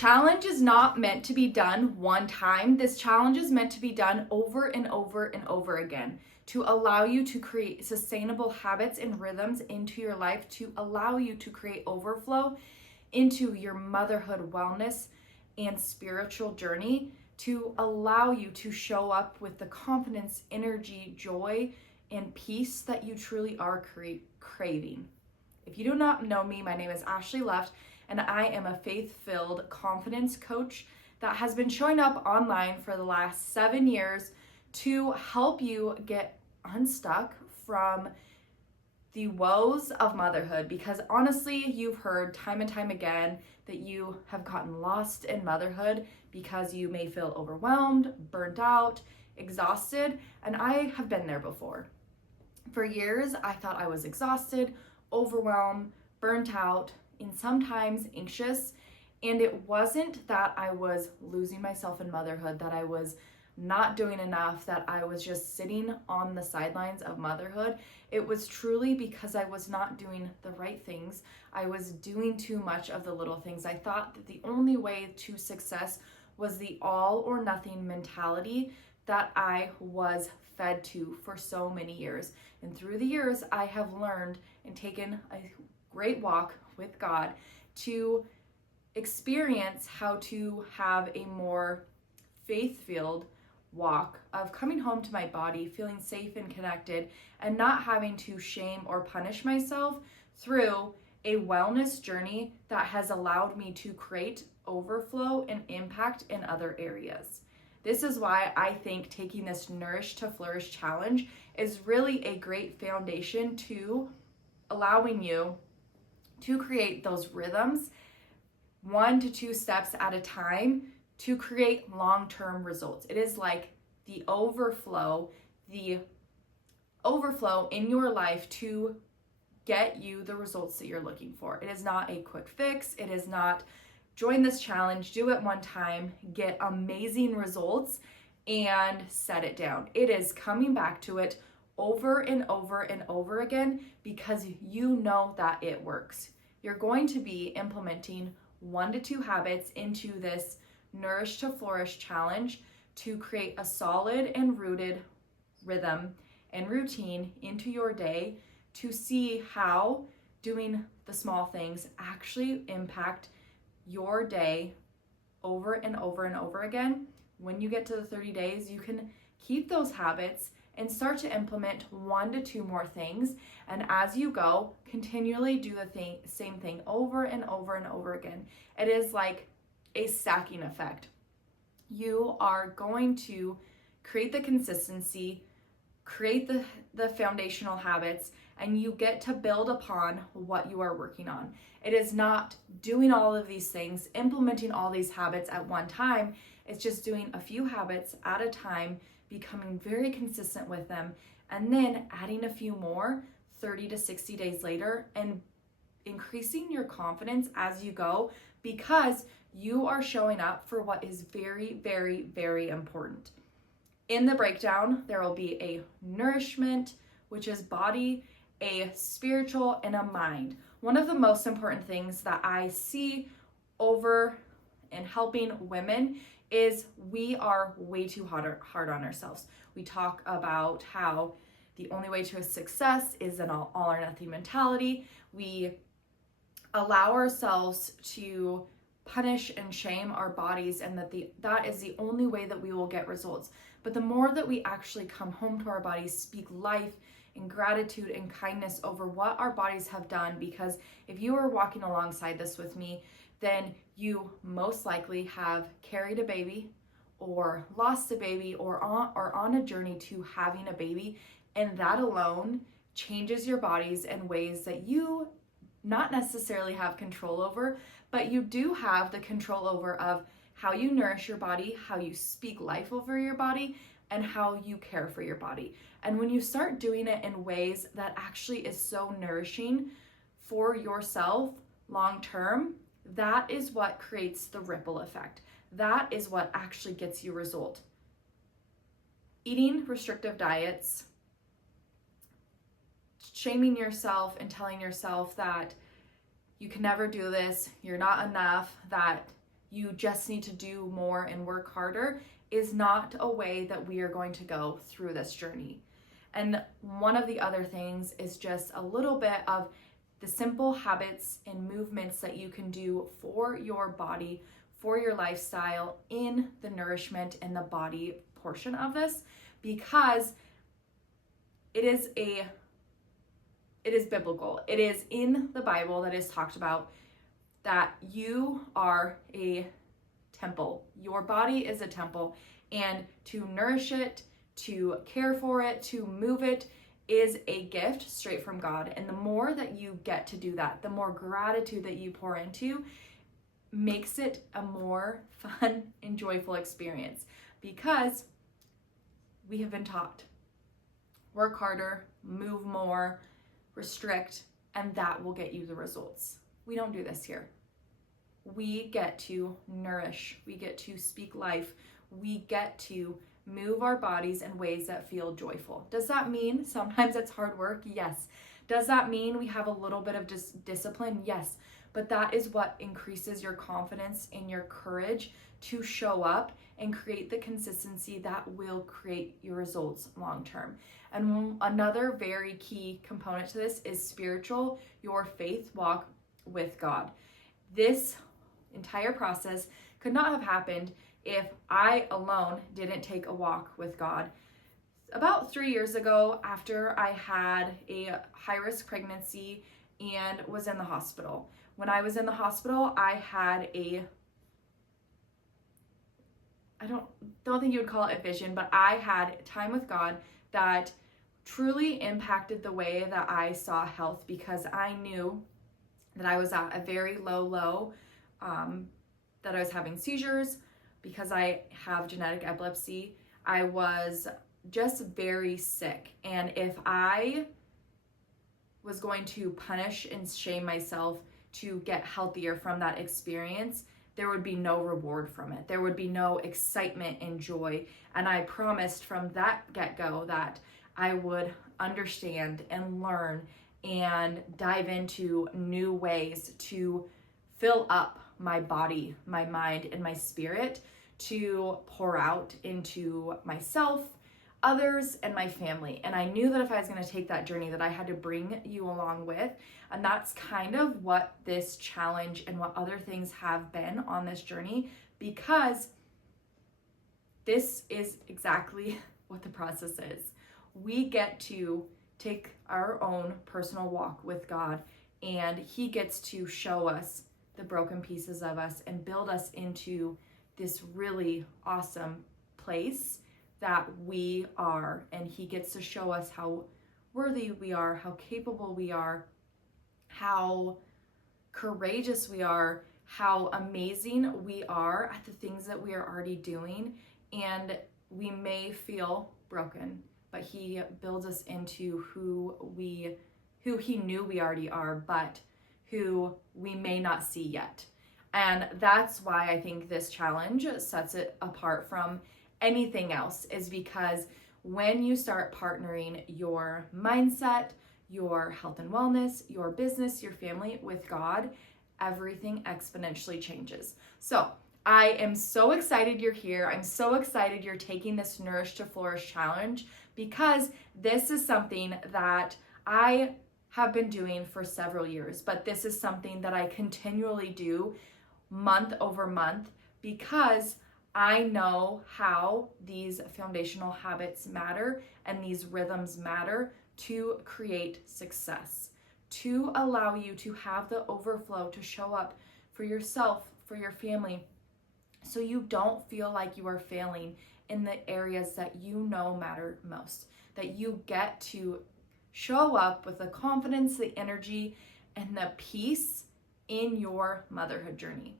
challenge is not meant to be done one time. This challenge is meant to be done over and over and over again to allow you to create sustainable habits and rhythms into your life, to allow you to create overflow into your motherhood wellness and spiritual journey, to allow you to show up with the confidence, energy, joy, and peace that you truly are craving. If you do not know me, my name is Ashley Left, and I am a faith-filled confidence coach that has been showing up online for the last 7 years to help you get unstuck from the woes of motherhood. Because honestly, you've heard time and time again that you have gotten lost in motherhood because you may feel overwhelmed, burnt out, exhausted, and I have been there before. For years, I thought I was exhausted, overwhelmed, burnt out, and sometimes anxious. And it wasn't that I was losing myself in motherhood, that I was not doing enough, that I was just sitting on the sidelines of motherhood. It was truly because I was not doing the right things. I was doing too much of the little things. I thought that the only way to success was the all or nothing mentality that I was fed to for so many years. And through the years, I have learned and taken a great walk with God to experience how to have a more faith-filled walk of coming home to my body, feeling safe and connected, and not having to shame or punish myself through a wellness journey that has allowed me to create overflow and impact in other areas. This is why I think taking this Nourish to Flourish challenge is really a great foundation to allowing you to create those rhythms 1 to 2 steps at a time to create long-term results. It is like the overflow in your life to get you the results that you're looking for. It is not a quick fix. It is not join this challenge, do it one time, get amazing results, and set it down. It is coming back to it over and over and over again because you know that it works. You're going to be implementing 1 to 2 habits into this Nourish to Flourish challenge to create a solid and rooted rhythm and routine into your day to see how doing the small things actually impact your day over and over and over again. When you get to the 30 days, you can keep those habits and start to implement 1 to 2 more things. And as you go, continually do the same thing over and over and over again. It is like a stacking effect. You are going to create the consistency, create the foundational habits, and you get to build upon what you are working on. It is not doing all of these things, implementing all these habits at one time. It's just doing a few habits at a time, becoming very consistent with them, and then adding a few more 30 to 60 days later and increasing your confidence as you go, because you are showing up for what is very, very, very important. In the breakdown, there will be a nourishment, which is body, a spiritual, and a mind. One of the most important things that I see over in helping women is we are way too hard on ourselves. We talk about how the only way to a success is an all or nothing mentality. We allow ourselves to punish and shame our bodies, and that is the only way that we will get results. But the more that we actually come home to our bodies, speak life and gratitude and kindness over what our bodies have done, because if you are walking alongside this with me, then you most likely have carried a baby or lost a baby or on a journey to having a baby, and that alone changes your bodies in ways that you not necessarily have control over, but you do have the control over of how you nourish your body, how you speak life over your body, and how you care for your body. And when you start doing it in ways that actually is so nourishing for yourself long term, that is what creates the ripple effect. That is what actually gets you result. Eating restrictive diets, shaming yourself and telling yourself that you can never do this, you're not enough, that you just need to do more and work harder is not a way that we are going to go through this journey. And one of the other things is just a little bit of the simple habits and movements that you can do for your body, for your lifestyle in the nourishment and the body portion of this, because it is biblical. It is in the Bible that is talked about that you are a temple. Your body is a temple, and to nourish it, to care for it, to move it is a gift straight from God. And the more that you get to do that, the more gratitude that you pour into makes it a more fun and joyful experience, because we have been taught work harder, move more, restrict, and that will get you the results. We don't do this here. We get to nourish, we get to speak life, we get to move our bodies in ways that feel joyful. Does that mean sometimes it's hard work? Yes. Does that mean we have a little bit of discipline? Yes. But that is what increases your confidence and your courage to show up and create the consistency that will create your results long term. And another very key component to this is spiritual, your faith walk with God. This entire process could not have happened if I alone didn't take a walk with God. About 3 years ago, after I had a high-risk pregnancy and was in the hospital. When I was in the hospital, I had I don't think you would call it a vision, but I had time with God that truly impacted the way that I saw health, because I knew that I was at a very low, that I was having seizures because I have genetic epilepsy. I was just very sick. And if I was going to punish and shame myself to get healthier from that experience, there would be no reward from it. There would be no excitement and joy. And I promised from that get-go that I would understand and learn and dive into new ways to fill up my body, my mind, and my spirit to pour out into myself, others, and my family. And I knew that if I was going to take that journey, that I had to bring you along with. And that's kind of what this challenge and what other things have been on this journey, because this is exactly what the process is. We get to take our own personal walk with God, and He gets to show us the broken pieces of us and build us into this really awesome place that we are. And He gets to show us how worthy we are, how capable we are, how courageous we are, how amazing we are at the things that we are already doing. And we may feel broken, but He builds us into who He knew we already are, but who we may not see yet. And that's why I think this challenge sets it apart from anything else, is because when you start partnering your mindset, your health and wellness, your business, your family with God, everything exponentially changes. So I am so excited you're here. I'm so excited you're taking this Nourish to Flourish challenge, because this is something that I have been doing for several years, but this is something that I continually do month over month, because I know how these foundational habits matter and these rhythms matter to create success, to allow you to have the overflow to show up for yourself, for your family, so you don't feel like you are failing in the areas that you know matter most, that you get to show up with the confidence, the energy, and the peace in your motherhood journey.